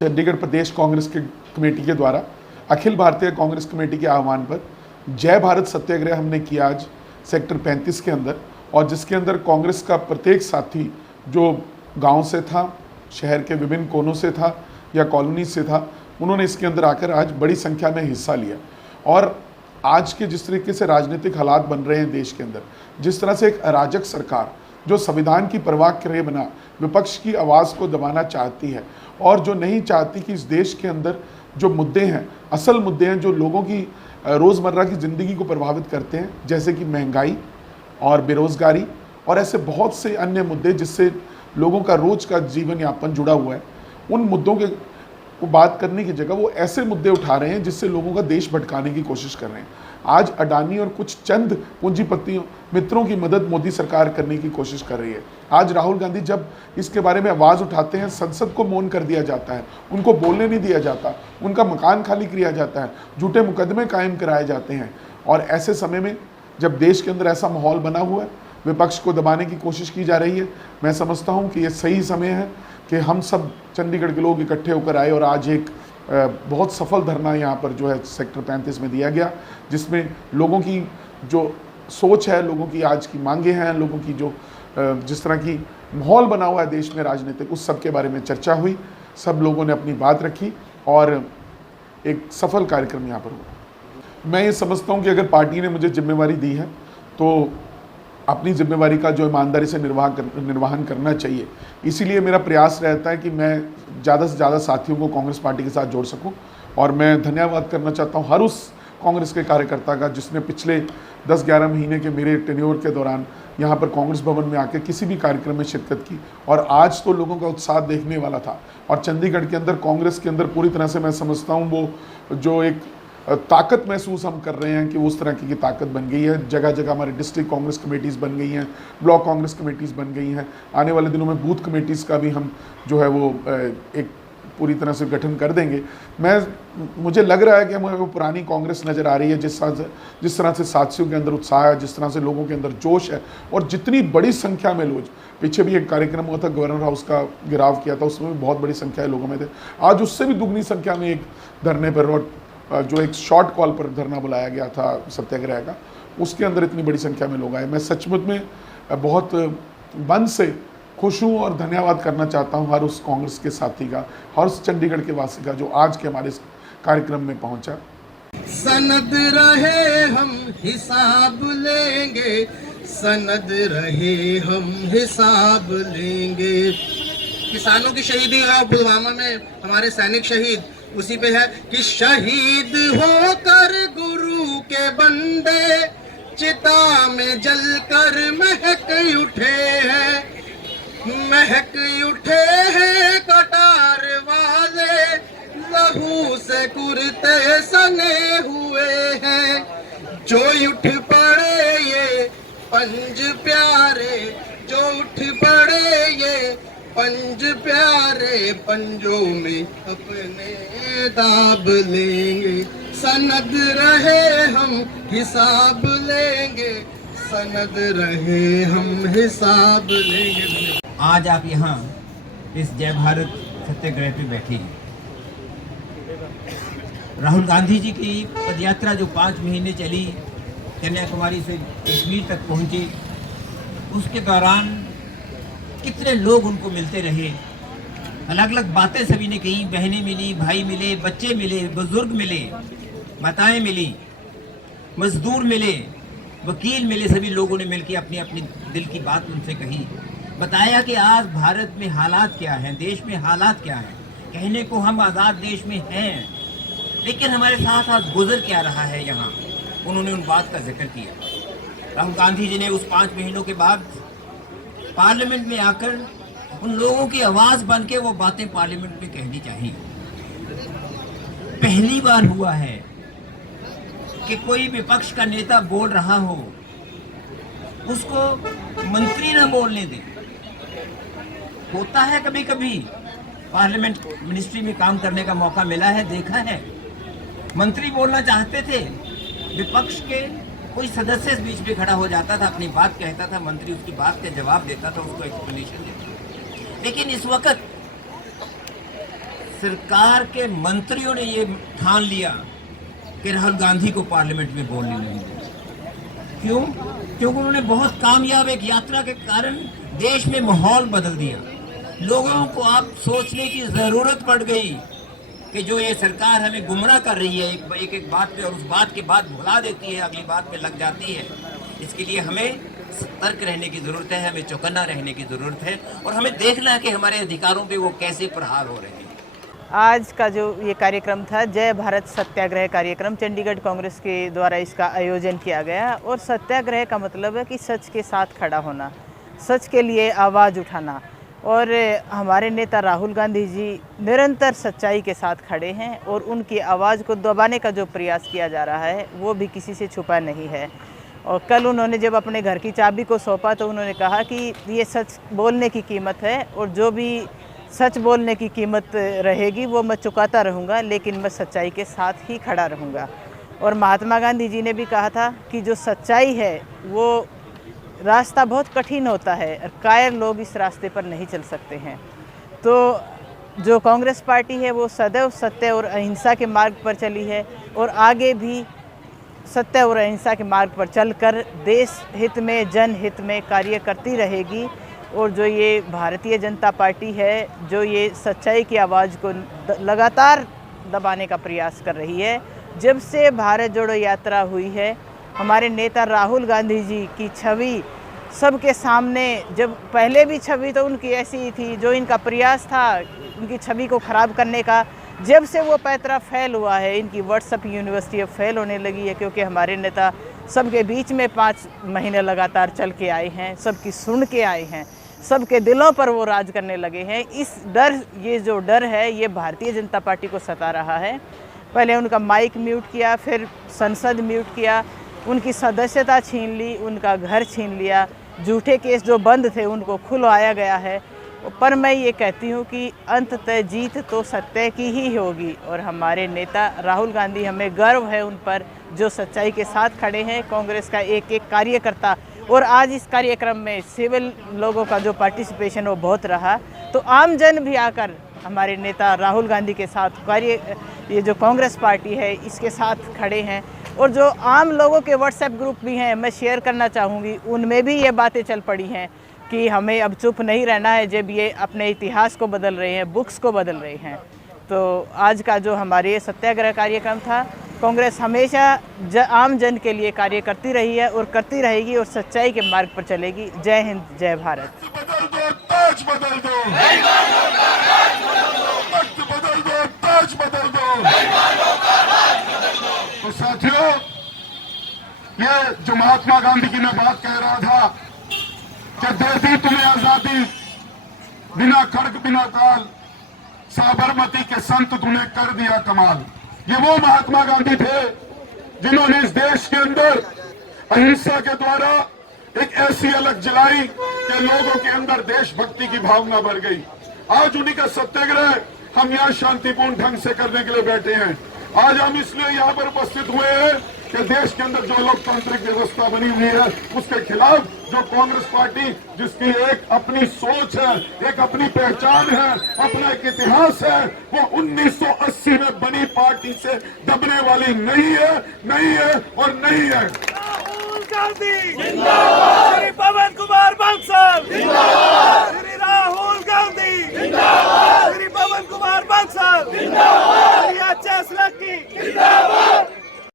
चंडीगढ़ प्रदेश कांग्रेस के कमेटी के द्वारा अखिल भारतीय कांग्रेस कमेटी के आह्वान पर जय भारत सत्याग्रह हमने किया आज सेक्टर 35 के अंदर, और जिसके अंदर कांग्रेस का प्रत्येक साथी जो गांव से था, शहर के विभिन्न कोनों से था या कॉलोनी से था, उन्होंने इसके अंदर आकर आज बड़ी संख्या में हिस्सा लिया। और आज के जिस तरीके से राजनीतिक हालात बन रहे हैं देश के अंदर, जिस तरह से एक अराजक सरकार जो संविधान की परवाह करे बिना विपक्ष की आवाज़ को दबाना चाहती है और जो नहीं चाहती कि इस देश के अंदर जो मुद्दे हैं, असल मुद्दे हैं जो लोगों की रोज़मर्रा की ज़िंदगी को प्रभावित करते हैं, जैसे कि महंगाई और बेरोज़गारी और ऐसे बहुत से अन्य मुद्दे जिससे लोगों का रोज़ का जीवन यापन जुड़ा हुआ है, उन मुद्दों के को बात करने की जगह वो ऐसे मुद्दे उठा रहे हैं जिससे लोगों का देश भटकाने की कोशिश कर रहे हैं। आज अडानी और कुछ चंद पूंजीपतियों मित्रों की मदद मोदी सरकार करने की कोशिश कर रही है। आज राहुल गांधी जब इसके बारे में आवाज़ उठाते हैं, संसद को मौन कर दिया जाता है, उनको बोलने नहीं दिया जाता, उनका मकान खाली किया जाता है, झूठे मुकदमे कायम कराए जाते हैं। और ऐसे समय में जब देश के अंदर ऐसा माहौल बना हुआ है, विपक्ष को दबाने की कोशिश की जा रही है, मैं समझता हूँ कि ये सही समय है कि हम सब चंडीगढ़ के लोग इकट्ठे होकर आए और आज एक बहुत सफल धरना यहाँ पर जो है सेक्टर 35 में दिया गया, जिसमें लोगों की जो सोच है, लोगों की आज की मांगे हैं, लोगों की जो जिस तरह की माहौल बना हुआ है देश में राजनीतिक, उस सब के बारे में चर्चा हुई। सब लोगों ने अपनी बात रखी और एक सफल कार्यक्रम यहाँ पर हुआ। मैं ये समझता हूँ कि अगर पार्टी ने मुझे जिम्मेवारी दी है तो अपनी जिम्मेवारी का जो ईमानदारी से निर्वहन करना चाहिए। इसीलिए मेरा प्रयास रहता है कि मैं ज़्यादा से ज़्यादा साथियों को कांग्रेस पार्टी के साथ जोड़ सकूं। और मैं धन्यवाद करना चाहता हूं हर उस कांग्रेस के कार्यकर्ता का जिसने पिछले 10-11 महीने के मेरे टेन्योर के दौरान यहाँ पर कांग्रेस भवन में आकर किसी भी कार्यक्रम में शिरकत की। और आज तो लोगों का उत्साह देखने वाला था। और चंडीगढ़ के अंदर कांग्रेस के अंदर पूरी तरह से मैं समझता हूँ वो जो एक ताकत महसूस हम कर रहे हैं कि उस तरह की ताकत बन गई है। जगह जगह हमारी डिस्ट्रिक्ट कांग्रेस कमेटीज़ बन गई हैं, ब्लॉक कांग्रेस कमेटीज़ बन गई हैं। आने वाले दिनों में बूथ कमेटीज़ का भी हम जो है वो एक पूरी तरह से गठन कर देंगे। मुझे लग रहा है कि हमें वो पुरानी कांग्रेस नज़र आ रही है, जिस तरह से साथियों के अंदर उत्साह है, जिस तरह से लोगों के अंदर जोश है और जितनी बड़ी संख्या में लोग। पीछे भी एक कार्यक्रम हुआ था, गवर्नर हाउस का घेराव किया था, उसमें भी बहुत बड़ी संख्या लोगों में थे। आज उससे भी दुगनी संख्या में एक धरने पर और जो एक शॉर्ट कॉल पर धरना बुलाया गया था सत्याग्रह का, उसके अंदर इतनी बड़ी संख्या में लोग आए। मैं सचमुच में बहुत मन से खुश हूँ और धन्यवाद करना चाहता हूँ हर उस कांग्रेस के साथी का, हर उस चंडीगढ़ के वासी का जो आज के हमारे इस कार्यक्रम में पहुँचा। सनद रहे हम हिसाब लेंगे, सनद रहे हम हिसाब लेंगे। किसानों की शहीदी और पुलवामा में हमारे सैनिक शहीद, उसी पे है कि शहीद होकर गुरु के बंदे चिता में जलकर महक उठे हैं, महक उठे हैं कटार वाले, लहू से कुर्ते सने हुए हैं। जो उठ पड़े ये पंज प्यारे, जो उठ पड़े ये पंज प्यारे, पंजों में अपने दाब लेंगे। सनद रहे हम हिसाब लेंगे, सनद रहे हम हिसाब लेंगे। आज आप यहाँ इस जय भारत सत्याग्रह पे बैठे हैं। राहुल गांधी जी की पदयात्रा जो 5 महीने चली, कन्याकुमारी से कश्मीर तक पहुँची, उसके दौरान कितने लोग उनको मिलते रहे, अलग अलग बातें सभी ने कही। बहनें मिली, भाई मिले, बच्चे मिले, बुजुर्ग मिले, माताएं मिली, मजदूर मिले, वकील मिले। सभी लोगों ने मिलकर अपनी अपनी दिल की बात उनसे कही, बताया कि आज भारत में हालात क्या हैं, देश में हालात क्या हैं। कहने को हम आज़ाद देश में हैं, लेकिन हमारे साथ साथ गुजर क्या रहा है यहाँ, उन्होंने उन बात का जिक्र किया। राहुल गांधी जी ने उस 5 महीनों के बाद पार्लियामेंट में आकर उन लोगों की आवाज़ बन के वो बातें पार्लियामेंट में कहनी चाहिए। पहली बार हुआ है कि कोई विपक्ष का नेता बोल रहा हो, उसको मंत्री न बोलने दे। होता है कभी कभी, पार्लियामेंट मिनिस्ट्री में काम करने का मौका मिला है, देखा है। मंत्री बोलना चाहते थे, विपक्ष के कोई सदस्य इस बीच में खड़ा हो जाता था, अपनी बात कहता था, मंत्री उसकी बात का जवाब देता था, उसको एक्सप्लेनेशन देता था। लेकिन इस वक्त सरकार के मंत्रियों ने ये ठान लिया कि राहुल गांधी को पार्लियामेंट में बोलने नहीं देंगे। क्यों? क्योंकि उन्होंने बहुत कामयाब एक यात्रा के कारण देश में माहौल बदल दिया। लोगों को आप सोचने की ज़रूरत पड़ गई कि जो ये सरकार हमें गुमराह कर रही है एक बात पे, और उस बात के बाद भुला देती है, अगली बात पे लग जाती है। इसके लिए हमें सतर्क रहने की ज़रूरत है, हमें चौकन्ना रहने की ज़रूरत है, और हमें देखना है कि हमारे अधिकारों पे वो कैसे प्रहार हो रहे हैं। आज का जो ये कार्यक्रम था, जय भारत सत्याग्रह कार्यक्रम, चंडीगढ़ कांग्रेस के द्वारा इसका आयोजन किया गया। और सत्याग्रह का मतलब है कि सच के साथ खड़ा होना, सच के लिए आवाज़ उठाना। और हमारे नेता राहुल गांधी जी निरंतर सच्चाई के साथ खड़े हैं, और उनकी आवाज़ को दबाने का जो प्रयास किया जा रहा है वो भी किसी से छुपा नहीं है। और कल उन्होंने जब अपने घर की चाबी को सौंपा तो उन्होंने कहा कि ये सच बोलने की कीमत है, और जो भी सच बोलने की कीमत रहेगी वो मैं चुकाता रहूँगा, लेकिन मैं सच्चाई के साथ ही खड़ा रहूँगा। और महात्मा गांधी जी ने भी कहा था कि जो सच्चाई है वो रास्ता बहुत कठिन होता है, और कायर लोग इस रास्ते पर नहीं चल सकते हैं। तो जो कांग्रेस पार्टी है वो सदैव सत्य और अहिंसा के मार्ग पर चली है, और आगे भी सत्य और अहिंसा के मार्ग पर चलकर देश हित में, जनहित में कार्य करती रहेगी। और जो ये भारतीय जनता पार्टी है, जो ये सच्चाई की आवाज़ को लगातार दबाने का प्रयास कर रही है, जब से भारत जोड़ो यात्रा हुई है, हमारे नेता राहुल गांधी जी की छवि सबके सामने, जब पहले भी छवि तो उनकी ऐसी ही थी, जो इनका प्रयास था उनकी छवि को ख़राब करने का, जब से वो पैतरा फैल हुआ है, इनकी व्हाट्सएप यूनिवर्सिटी अब फैल होने लगी है। क्योंकि हमारे नेता सबके बीच में 5 महीने लगातार चल के आए हैं, सबकी सुन के आए हैं, सबके दिलों पर वो राज करने लगे हैं। ये जो डर है ये भारतीय जनता पार्टी को सता रहा है। पहले उनका माइक म्यूट किया, फिर संसद म्यूट किया, उनकी सदस्यता छीन ली, उनका घर छीन लिया, झूठे केस जो बंद थे उनको खुलवाया गया है। पर मैं ये कहती हूँ कि अंततः जीत तो सत्य की ही होगी, और हमारे नेता राहुल गांधी, हमें गर्व है उन पर जो सच्चाई के साथ खड़े हैं। कांग्रेस का एक एक कार्यकर्ता, और आज इस कार्यक्रम में सिविल लोगों का जो पार्टिसिपेशन वो बहुत रहा, तो आम जन भी आकर हमारे नेता राहुल गांधी के साथ ये जो कांग्रेस पार्टी है इसके साथ खड़े हैं। और जो आम लोगों के व्हाट्सएप ग्रुप भी हैं, मैं शेयर करना चाहूँगी, उनमें भी ये बातें चल पड़ी हैं कि हमें अब चुप नहीं रहना है जब ये अपने इतिहास को बदल रहे हैं, बुक्स को बदल रहे हैं। तो आज का जो हमारे सत्याग्रह कार्यक्रम था, कांग्रेस हमेशा आम जन के लिए कार्य करती रही है और करती रहेगी, और सच्चाई के मार्ग पर चलेगी। जय हिंद, जय भारत। बदल दो, ताज बदल दो, वक्त बदल दो, ताज बदल दो। तो साथियों, ये जो महात्मा गांधी की मैं बात कह रहा था कि दे दी तुम्हें आजादी, बिना खड़ग बिना काल, साबरमती के संत तूने कर दिया कमाल। ये वो महात्मा गांधी थे जिन्होंने इस देश के अंदर अहिंसा के द्वारा एक ऐसी अलग जलाई कि लोगों के अंदर देशभक्ति की भावना बढ़ गई। आज उन्हीं का सत्याग्रह हम यहाँ शांतिपूर्ण ढंग से करने के लिए बैठे हैं। आज हम इसलिए यहाँ पर उपस्थित हुए हैं कि देश के अंदर जो लोकतांत्रिक व्यवस्था बनी हुई है उसके खिलाफ जो कांग्रेस पार्टी, जिसकी एक अपनी सोच है, एक अपनी पहचान है, अपना एक इतिहास है, वो 1980 में बनी पार्टी से दबने वाली नहीं है, नहीं है और नहीं है। राहुल गांधी जिंदाबाद, श्री पवन कुमार बंसल जिंदाबाद, श्री राहुल गांधी जिंदाबाद, श्री पवन कुमार बंसल जिंदाबाद।